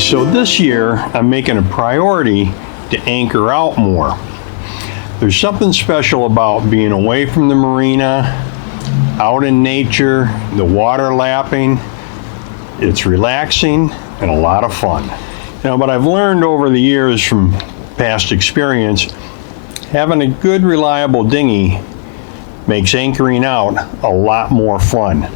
So this year I'm making a priority to anchor out more. There's something special about being away from the marina, out in nature, the water lapping. It's relaxing and a lot of fun. But I've learned over the years from past experience, having a good reliable dinghy makes anchoring out a lot more fun.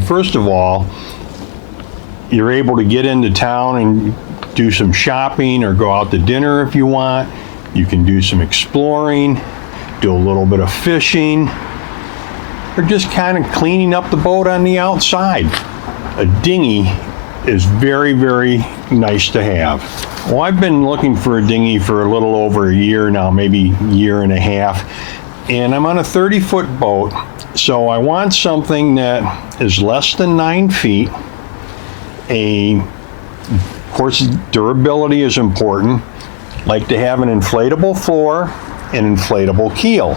First of all, you're able to get into town and do some shopping or go out to dinner if you want. You can do some exploring, do a little bit of fishing, or just kind of cleaning up the boat on the outside. A dinghy is very, very nice to have. Well, I've been looking for a dinghy for a little over a year now, maybe a year and a half, and I'm on a 30-foot boat, so I want something that is less than 9 feet. Of course, durability is important. Like to have an inflatable floor and inflatable keel.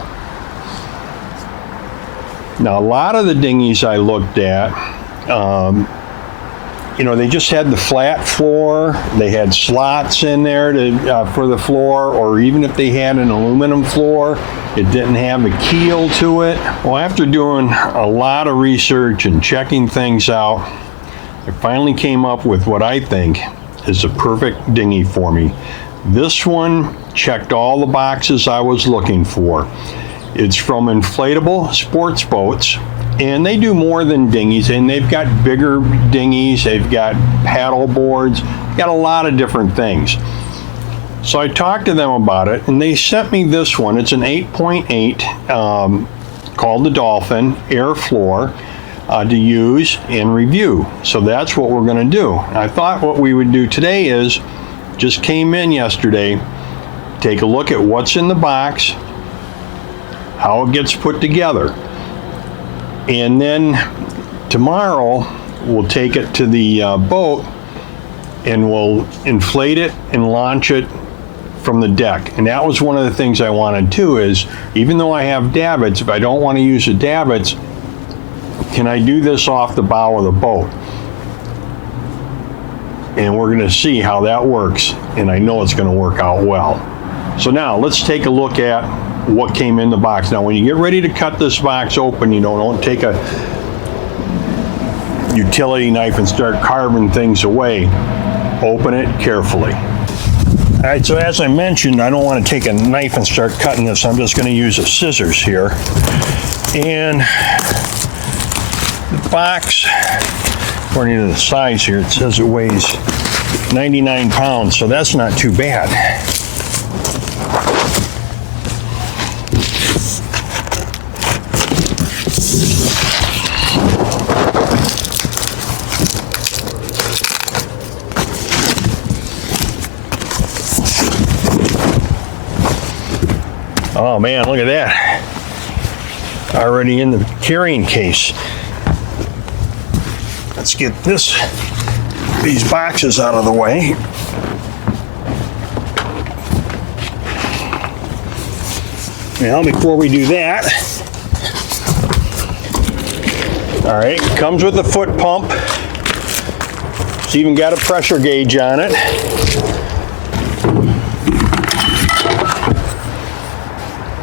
Now, a lot of the dinghies I looked at, they just had the flat floor. They had slots in there for the floor, or even if they had an aluminum floor, it didn't have a keel to it. Well, after doing a lot of research and checking things out, I finally came up with what I think is a perfect dinghy for me. This one checked all the boxes I was looking for. It's from Inflatable Sports Boats, and they do more than dinghies, and they've got bigger dinghies, they've got paddle boards, got a lot of different things. So I talked to them about it, and they sent me this one. It's an 8.8 called the Dolphin Air Floor. To use and review. So that's what we're going to do. I thought what we would do today is, just came in yesterday, take a look at what's in the box, how it gets put together, and then tomorrow we'll take it to the boat and we'll inflate it and launch it from the deck. And that was one of the things I wanted too, is even though I have davits, if I don't want to use the davits, can I do this off the bow of the boat? And we're going to see how that works, and I know it's going to work out well. So now let's take a look at what came in the box. Now when you get ready to cut this box open, don't take a utility knife and start carving things away. Open it carefully. All right, so as I mentioned, I don't want to take a knife and start cutting this. I'm just going to use a scissors here. And the box, according to the size here, it says it weighs 99 pounds, so that's not too bad. Oh man, look at that. Already in the carrying case. Let's get these boxes out of the way. Now, before we do that, all right, it comes with a foot pump. It's even got a pressure gauge on it.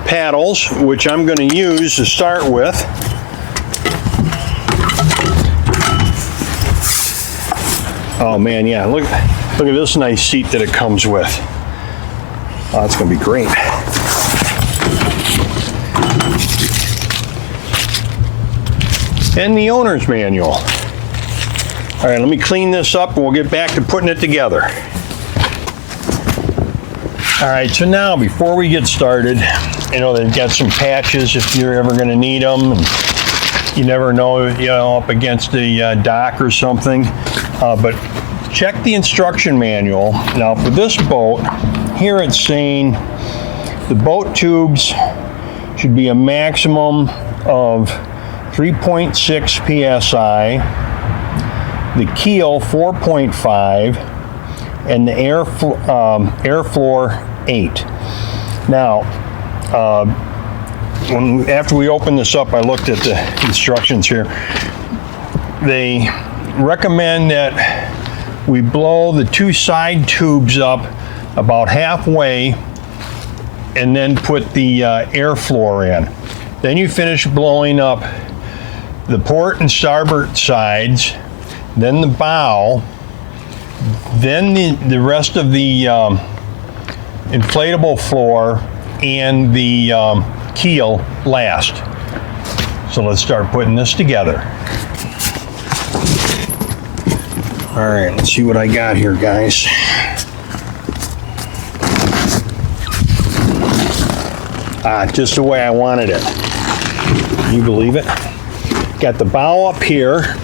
Paddles, which I'm going to use to start with. Oh man, yeah, look at this nice seat that it comes with. Oh, that's going to be great. And the owner's manual. All right, let me clean this up and we'll get back to putting it together. All right, so now before we get started, they've got some patches if you're ever going to need them. And you never know, up against the dock or something. But check the instruction manual. Now for this boat, here it's saying the boat tubes should be a maximum of 3.6 psi, the keel 4.5, and the air floor 8. Now, after we opened this up, I looked at the instructions here. They recommend that we blow the two side tubes up about halfway and then put the air floor in. Then you finish blowing up the port and starboard sides, then the bow, then the rest of the inflatable floor and the keel last. So let's start putting this together. All right, let's see what I got here, guys. Just the way I wanted it. Can you believe it? Got the bow up here.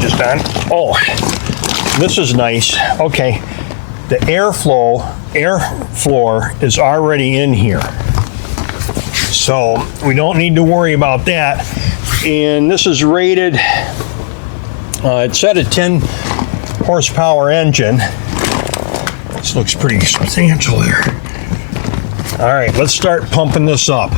Just on. Oh, this is nice. Okay, the air floor is already in here, so we don't need to worry about that. And this is rated. It's set at 10 horsepower engine. This looks pretty substantial there. All right, let's start pumping this up.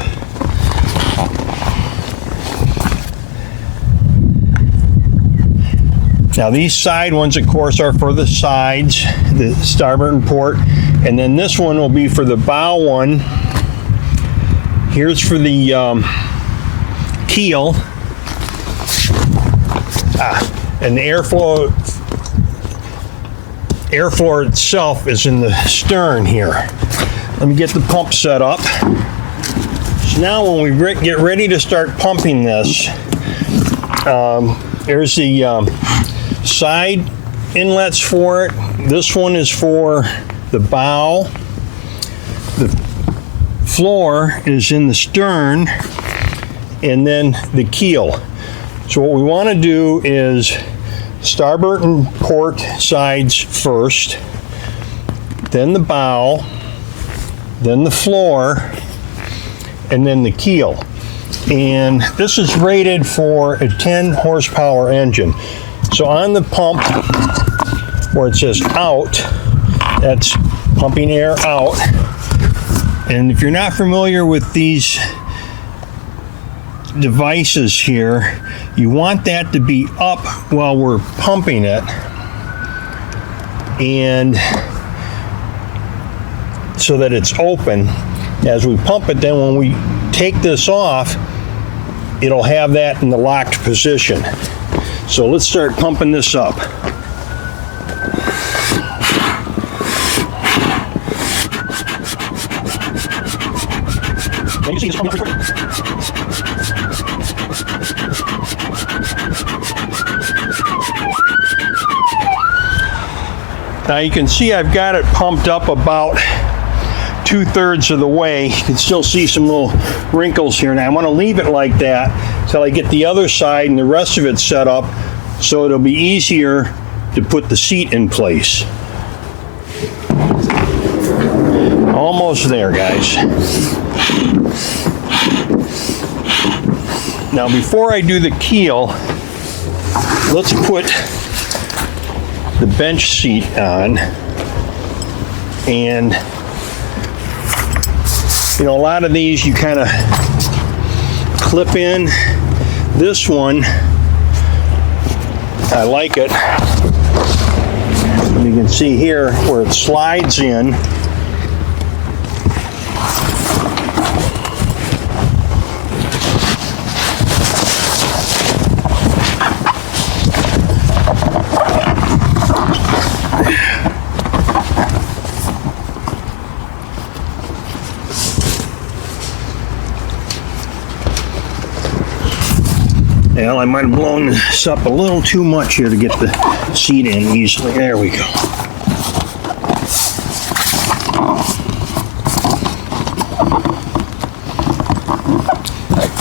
Now these side ones, of course, are for the sides, the starboard and port, and then this one will be for the bow one. Here's for the keel, and the air floor itself is in the stern here. Let me get the pump set up. So now when we get ready to start pumping this, there's the side inlets for it. This one is for the bow. The floor is in the stern, and then the keel. So what we want to do is starboard and port sides first, then the bow, then the floor, and then the keel. And this is rated for a 10 horsepower engine. So on the pump where it says out, that's pumping air out. And if you're not familiar with these devices here, you want that to be up while we're pumping it, and so that it's open as we pump it. Then when we take this off, it'll have that in the locked position. So let's start pumping this up. Can you see this pumping up? Now you can see I've got it pumped up about 2/3 of the way. You can still see some little wrinkles here. Now I want to leave it like that until I get the other side and the rest of it set up, so it'll be easier to put the seat in place. Almost there, guys. Now before I do the keel, let's put the bench seat on. And you know, a lot of these you kind of clip in. This one, I like it. You can see here where it slides in. Well, I might have blown this up a little too much here to get the seat in easily. There we go.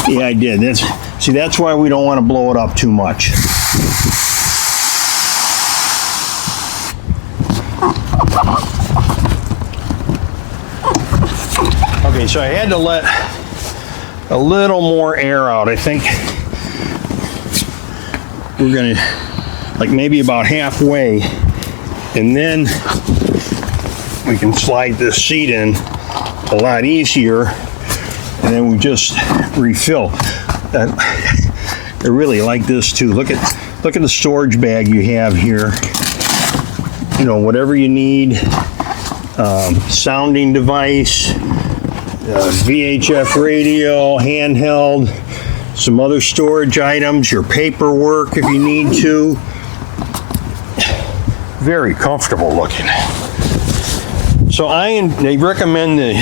Yeah, I did. That's why we don't want to blow it up too much. Okay, so I had to let a little more air out. I think we're gonna, like, maybe about halfway, and then we can slide this seat in a lot easier, and then we just refill. I really like this too. Look at the storage bag you have here. You know, whatever you need, sounding device, VHF radio, handheld, some other storage items, your paperwork if you need to. Very comfortable looking. So they recommend the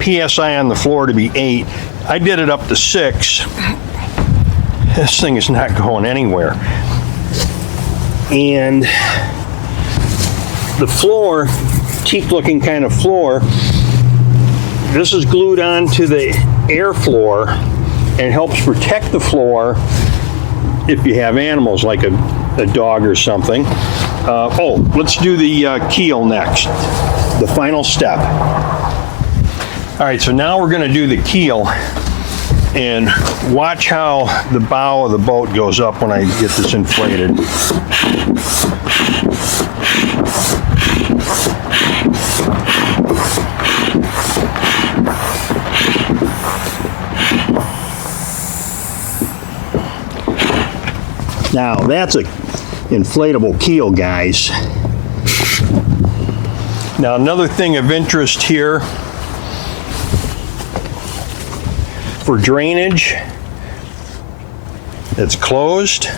PSI on the floor to be 8. I did it up to 6. This thing is not going anywhere. And the floor, teak looking kind of floor, this is glued onto the air floor and helps protect the floor if you have animals like a dog or something. Let's do the keel next, the final step. All right, so now we're going to do the keel, and watch how the bow of the boat goes up when I get this inflated. Now that's a inflatable keel, guys. Now another thing of interest here for drainage, it's closed.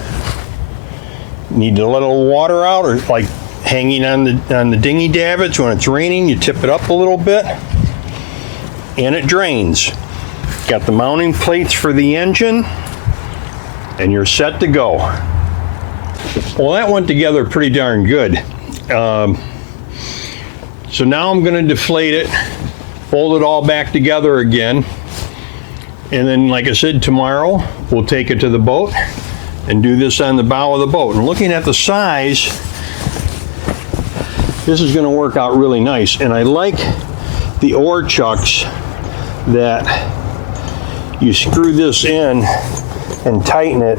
Need to let a little water out, or like hanging on the dinghy davits when it's raining, you tip it up a little bit and it drains. Got the mounting plates for the engine and you're set to go. Well, that went together pretty darn good. So now I'm going to deflate it, fold it all back together again, and then, like I said, tomorrow we'll take it to the boat and do this on the bow of the boat. And looking at the size, this is going to work out really nice. And I like the oar chucks that you screw this in and tighten it.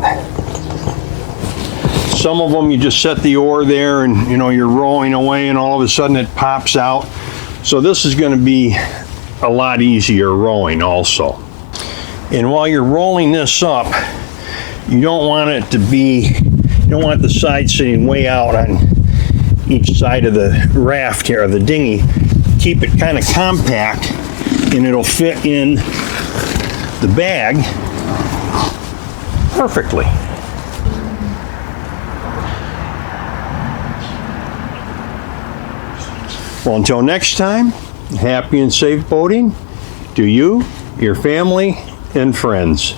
Some of them you just set the oar there and you're rowing away and all of a sudden it pops out. So this is going to be a lot easier rowing also. And while you're rolling this up, you don't want the side sitting way out on each side of the raft here, or the dinghy. Keep it kind of compact and it'll fit in the bag perfectly. Well, until next time, happy and safe boating to you, your family, and friends.